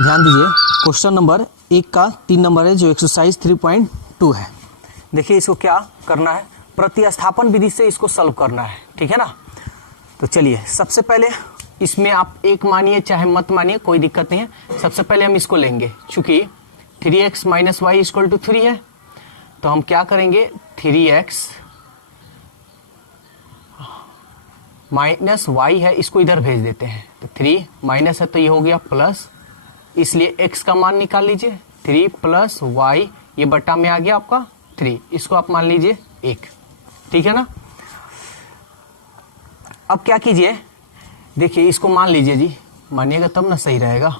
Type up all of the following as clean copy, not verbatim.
ध्यान दीजिए, question number 1 का 3 नंबर है जो एक्सरसाइज 3.2 है। देखिए इसको क्या करना है, प्रतिस्थापन विधि से इसको सॉल्व करना है, ठीक है ना। तो चलिए सबसे पहले इसमें आप एक मानिए चाहे मत मानिए, कोई दिक्कत नहीं है। सबसे पहले हम इसको लेंगे, चूंकि 3x - y = 3 है, तो हम क्या करेंगे 3x - y है, इसको इधर भेज देते हैं। तो 3 माइनस है तो ये हो गया प्लस, इसलिए x का मान निकाल लीजिए 3 + y, ये बट्टा में आ गया आपका 3, इसको आप मान लीजिए 1, ठीक है ना। अब क्या कीजिए, देखिए इसको मान लीजिए जी, मानिएगा तब ना सही रहेगा,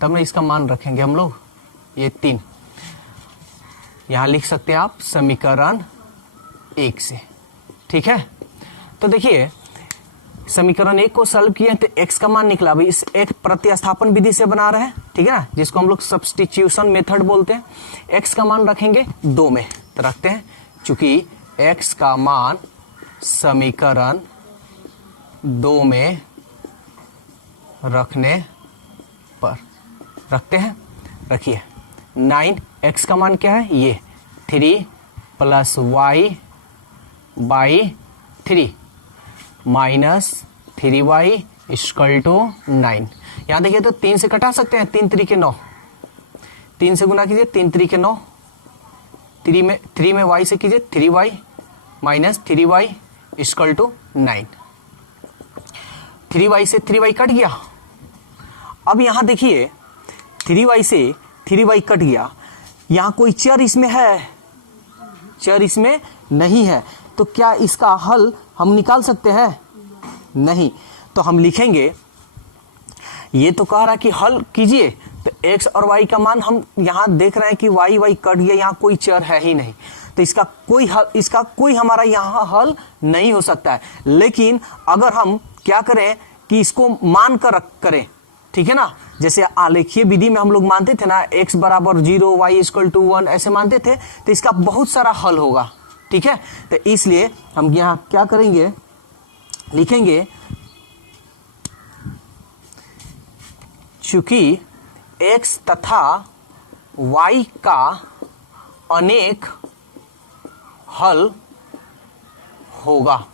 तब ना इसका मान रखेंगे हम लोग। ये 3 यहां लिख सकते हैं आप समीकरण 1 से, ठीक है। तो देखिए समीकरण 1 को सॉल्व किए तो x का मान निकला, भाई इस एक प्रतिस्थापन विधि से बना रहे हैं, ठीक है ना, जिसको हम लोग सब्स्टिट्यूशन मेथड बोलते हैं। x का मान रखेंगे 2 में, तो रखते हैं, चूंकि x का मान समीकरण 2 में रखने पर रखते हैं, रखिए 9, x का मान क्या है, ये 3 + y / 3 - 3y = 9। यहाँ देखिए तो 3 से कटा सकते हैं, 3 3 के 9, 3 से गुना कीजिए 3 3 के 9, 3 में y से कीजिए 3y - 3y = 9। 3y से 3y कट गया। अब यहाँ देखिए 3y से 3y कट गया, यहाँ कोई चर इसमें है, चर इसमें नहीं है, तो क्या इसका हल हम निकाल सकते हैं? नहीं। तो हम लिखेंगे, ये तो कह रहा कि हल कीजिए, तो x और y का मान हम यहां देख रहे हैं कि y कट गया, यहां कोई चर है ही नहीं, तो इसका कोई हमारा यहां हल नहीं हो सकता है। लेकिन अगर हम क्या करें कि इसको मान कर करें, ठीक है ना, जैसे आलेखीय विधि में हम लोग मानते थे ना, x = 0 y = 1 ऐसे मानते थे, तो इसका बहुत सारा हल होगा, ठीक है। तो इसलिए हम यहां क्या करेंगे, लिखेंगे चूंकि x तथा y का अनेक हल होगा,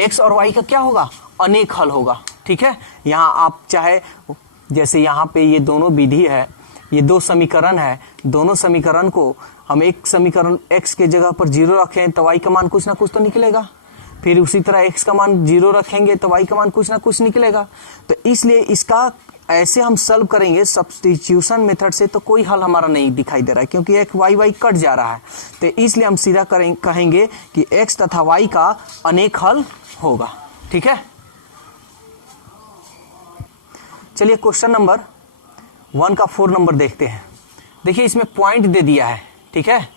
x और y का क्या होगा, अनेक हल होगा, ठीक है। यहां आप चाहे जैसे यहां पे ये दोनों विधि है, ये 2 समीकरण है, दोनों समीकरण को हम एक समीकरण x के जगह पर 0 रखें तो y का मान कुछ ना कुछ तो निकलेगा, फिर उसी तरह x का मान 0 रखेंगे तो y का मान कुछ ना कुछ निकलेगा। तो इसलिए इसका ऐसे हम सॉल्व करेंगे सब्स्टिट्यूशन मेथड से, तो कोई हल हमारा नहीं दिखाई दे रहा है, क्योंकि एक y कट जा रहा है। तो इसलिए हम सीधा कहेंगे कि x तथा y का अनेक हल होगा, ठीक है। चलिए क्वेश्चन नंबर 1 का 4 नंबर देखते हैं। देखिए इसमें पॉइंट दे दिया है, ठीक है,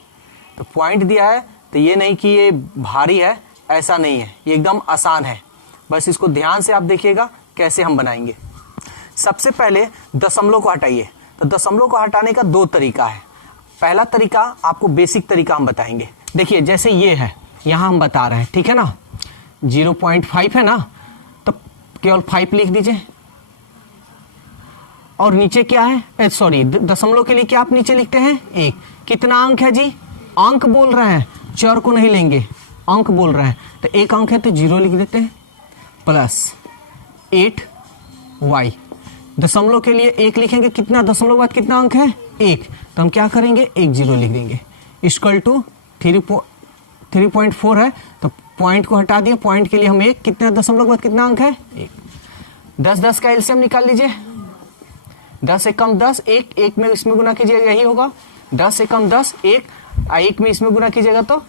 तो पॉइंट दिया है, तो ये नहीं कि ये भारी है, ऐसा नहीं है, ये एकदम आसान है। बस इसको ध्यान से आप देखिएगा कैसे हम बनाएंगे। सबसे पहले दशमलव को हटाइए। तो दशमलव को हटाने का 2 तरीका है। पहला तरीका आपको बेसिक तरीका हम बताएंगे। देखिए जैसे ये है, यहां हम बता रहे हैं, ठीक है ना, 0.5 है ना, तो केवल 5 लिख दीजिए, और नीचे क्या है, सॉरी दशमलव के लिए क्या आप नीचे लिखते हैं 1। कितना अंक है जी, अंक बोल रहे हैं, चर को नहीं लेंगे, अंक बोल रहे हैं, तो 1 अंक है तो 0 लिख देते हैं, प्लस 8y। दशमलव के लिए 1 लिखेंगे, कितना दशमलव बाद कितना अंक है 1, तो हम क्या करेंगे 1 0 लिख देंगे, = 3.4 है, तो पॉइंट को हटा दिए, पॉइंट के लिए हम 1, कितना दशमलव बाद कितना अंक है 1। 10 का एलसीएम निकाल लीजिए, 10 से कम 10, 1 में इसमें गुना कीजिएगा, यही होगा, 10 से कम 10, 1 में इसमें गुना कीजिएगा तो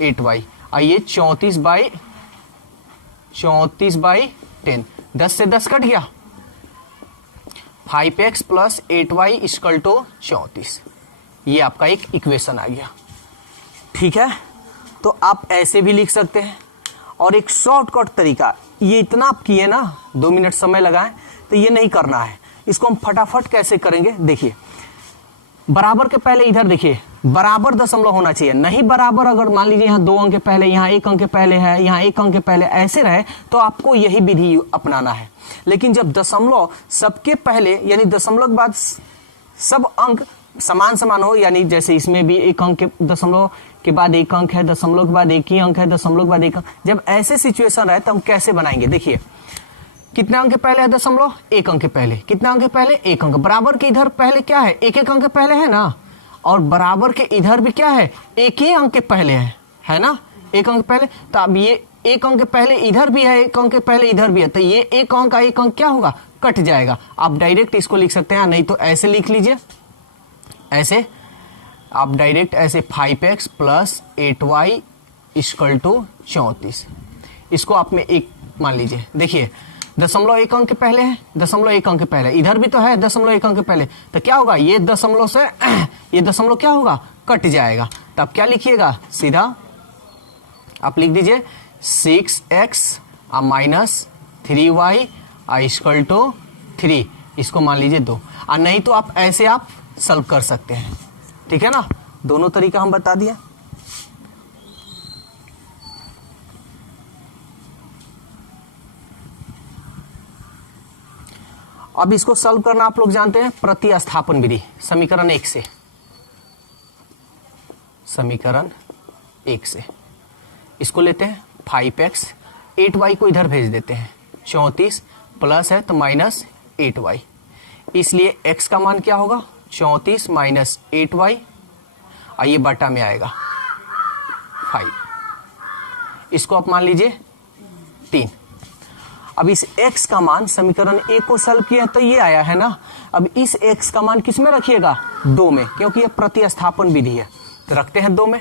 8y, आइए 34/10, 10 से 10 कट गया, 5x + 8y = 34। ये आपका एक इक्वेशन आ गया, ठीक है। तो आप ऐसे भी लिख सकते हैं, और एक शॉर्टकट तरीका, ये इतना आप किए ना, 2 मिनट समय लगाएं, तो ये नहीं करना है। इसको हम फटाफट कैसे करेंगे, देखिए बराबर के पहले इधर देखिए बराबर दशमलव होना चाहिए, नहीं बराबर अगर मान लीजिए यहाँ 2 अंक के पहले, यहाँ 1 अंक के पहले है, यहाँ 1 अंक के पहले ऐसे रहे तो आपको यही विधि अपनाना है। लेकिन जब दशमलव सबके पहले यानी दशमलव के बाद सब अंक समान समान हो, यानी जैसे इसमें भी 1 अंक के दशमलव के बाद 1 अंक है, दशमलव के बाद 1 ही अंक है, दशमलव के बाद 1 अंक, जब ऐसे सिचुएशन रहे तो हम कैसे बनाएंगे? देखिए कितना अंक के पहले है दशमलव? 1 अंक के पहले। कितना अंक के पहले? 1 अंक। बराबर के इधर पहले क्या है? 1 अंक के पहले है ना, और बराबर के इधर भी क्या है? 1 ही अंक के पहले है ना, 1 अंक पहले। तो अब ये 1 अंक के पहले इधर भी है, 1 अंक के पहले इधर भी है, तो ये 1 अंक का 1 अंक क्या होगा? कट जाएगा। आप डायरेक्ट इसको लिख सकते हैं, नहीं तो ऐसे लिख लीजिए, ऐसे आप डायरेक्ट ऐसे 5x plus 8y equal to 34। इसको आप में 1 मान लीजिए। देखिए दशमलव 1 अंक के पहले है, दशमलव 1 अंक के पहले, इधर भी तो है दशमलव 1 अंक के पहले, तो क्या होगा? ये दशमलव से ये दशमलव क्या होगा? कट जाएगा। तब क्या लिखिएगा? सीधा आप लिख दीजिए 6x minus 3y equal to 3, इसको मान लीजिए 2। और नहीं तो आप ऐसे आप सॉल्व कर सकते हैं, ठीक है ना। दोनों तरीका हम बता दिए। अब इसको सॉल्व करना आप लोग जानते हैं, प्रतिस्थापन विधि। समीकरण 1 से, समीकरण 1 से इसको लेते हैं 5x, 8y को इधर भेज देते हैं, 34 प्लस है तो माइनस 8y, इसलिए x का मान क्या होगा? 34 माइनस 8y, और ये बटा में आएगा 5। इसको आप मान लीजिए 3। अब इस x का मान समीकरण 1 को सॉल्व किया तो ये आया है ना। अब इस x का मान किस में रखिएगा? 2 में, क्योंकि ये प्रतिस्थापन विधि है, तो रखते हैं 2 में।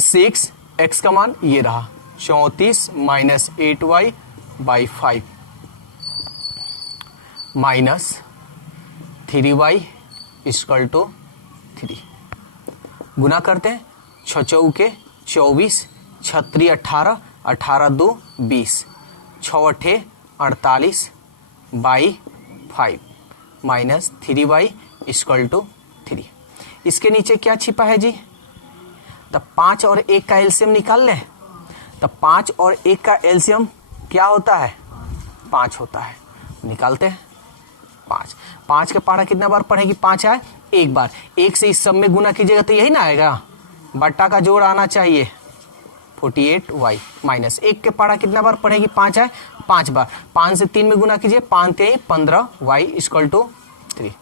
6x का मान ये रहा 34 minus 8y by 5 minus 3y equal to 3। गुना करते हैं, 6 चौके 24, 36 18, 18 2 20, 6 अठे 48 by 5 minus 3y equal to 3। इसके नीचे क्या छिपा है जी? तब 5 और 1 का एलसीएम निकाल लें। तब 5 और 1 का एलसीएम क्या होता है? 5 होता है। निकालते हैं 5। 5 का पहाड़ा कितना बार पढ़ेगी? 5 आए 1 बार। 1 से इस सब में गुना कीजिएगा तो यही ना आएगा, बट्टा का जोड़ आना चाहिए। 48y माइनस 1 के पहाड़ा कितना बार पढ़ेगी? 5 आए 5 बार। 5 से 3 में गुना कीजिए, 5 3 15y इक्वल टू 3।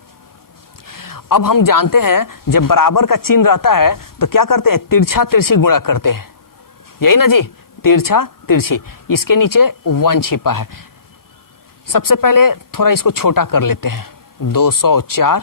अब हम जानते हैं जब बराबर का चिन्ह रहता है तो क्या करते हैं? तिरछा तिरछी गुणा करते हैं, यही ना जी, तिरछा तिरछी। इसके नीचे 1 छिपा है। सबसे पहले थोड़ा इसको छोटा कर लेते हैं। 204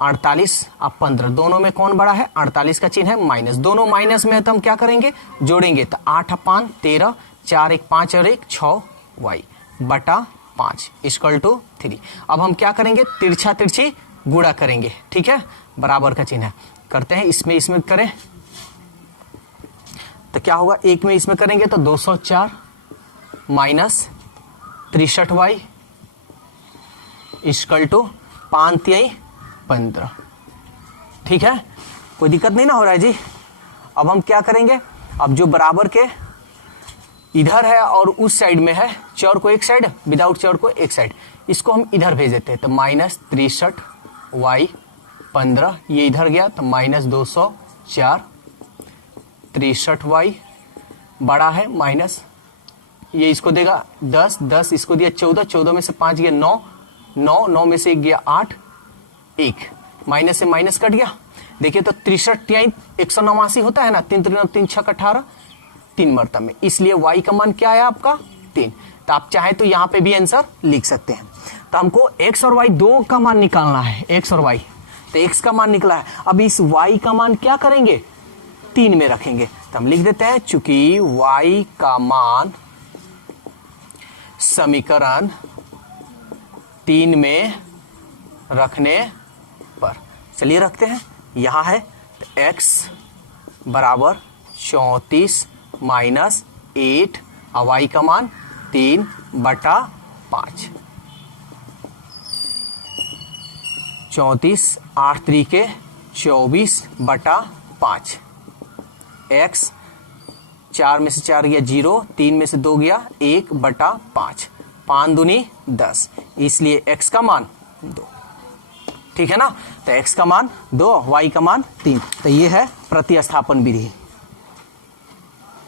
48 और 15 दोनों में कौन बड़ा है? 48 का चिन्ह है माइनस, दोनों माइनस में है तो हम क्या करेंगे? जोड़ेंगे, तो 8 5 13, 4 1 5 और 1 6y बटा 5 इक्वल टू 3। अब हम क्या करेंगे? तिरछा तिरछी गुणा करेंगे, ठीक है, बराबर का चिन्ह है। करते हैं, इसमें करें तो क्या होगा? 1 में इसमें करेंगे तो 204 माइनस 63y इक्वल टू 5 3 15। ठीक है, कोई दिक्कत नहीं ना हो रहा है जी। अब हम क्या करेंगे? अब जो बराबर के इधर है और उस साइड में है, चौर को एक साइड, विदाउट चौर को एक साइड, इसको हम इधर भेज देते हैं। तो माइनस 63y 15, ये इधर गया तो माइनस 204, 63y बड़ा है माइनस, ये इसको देगा 10, 10 इसको दिया 14, 14 में से 5 गया 9, 9, 9 में से 1 गया 8, 1 माइनस से माइनस कट गया। देखिए तो 63 189 होता है ना, 3 3 3 6 18, 3 मरतब में, इसलिए y का मान क्या है आपका? 3। तो आप चाहे तो यहाँ पे भी आंसर लिख सकते हैं। तो हमको x और y दो का मान निकालना है, x और y। तो x का मान निकला है, अब इस y का मान क्या करेंगे? 3 में रखेंगे। तो हम लिख देते हैं, चूंकि y का मान समीकरण 3 में रखने पर, चलिए रखते हैं, यहां है तो x बराबर 34 माइनस 8 और y का मान 3 बटा 5, 34, 8 3 24/5। x 4 में से 4 गया 0, 3 में से 2 गया 1/5, 5 दूनी 10, इसलिए x का मान 2। ठीक है ना, तो x का मान 2, y का मान 3। तो ये है प्रतिस्थापन विधि।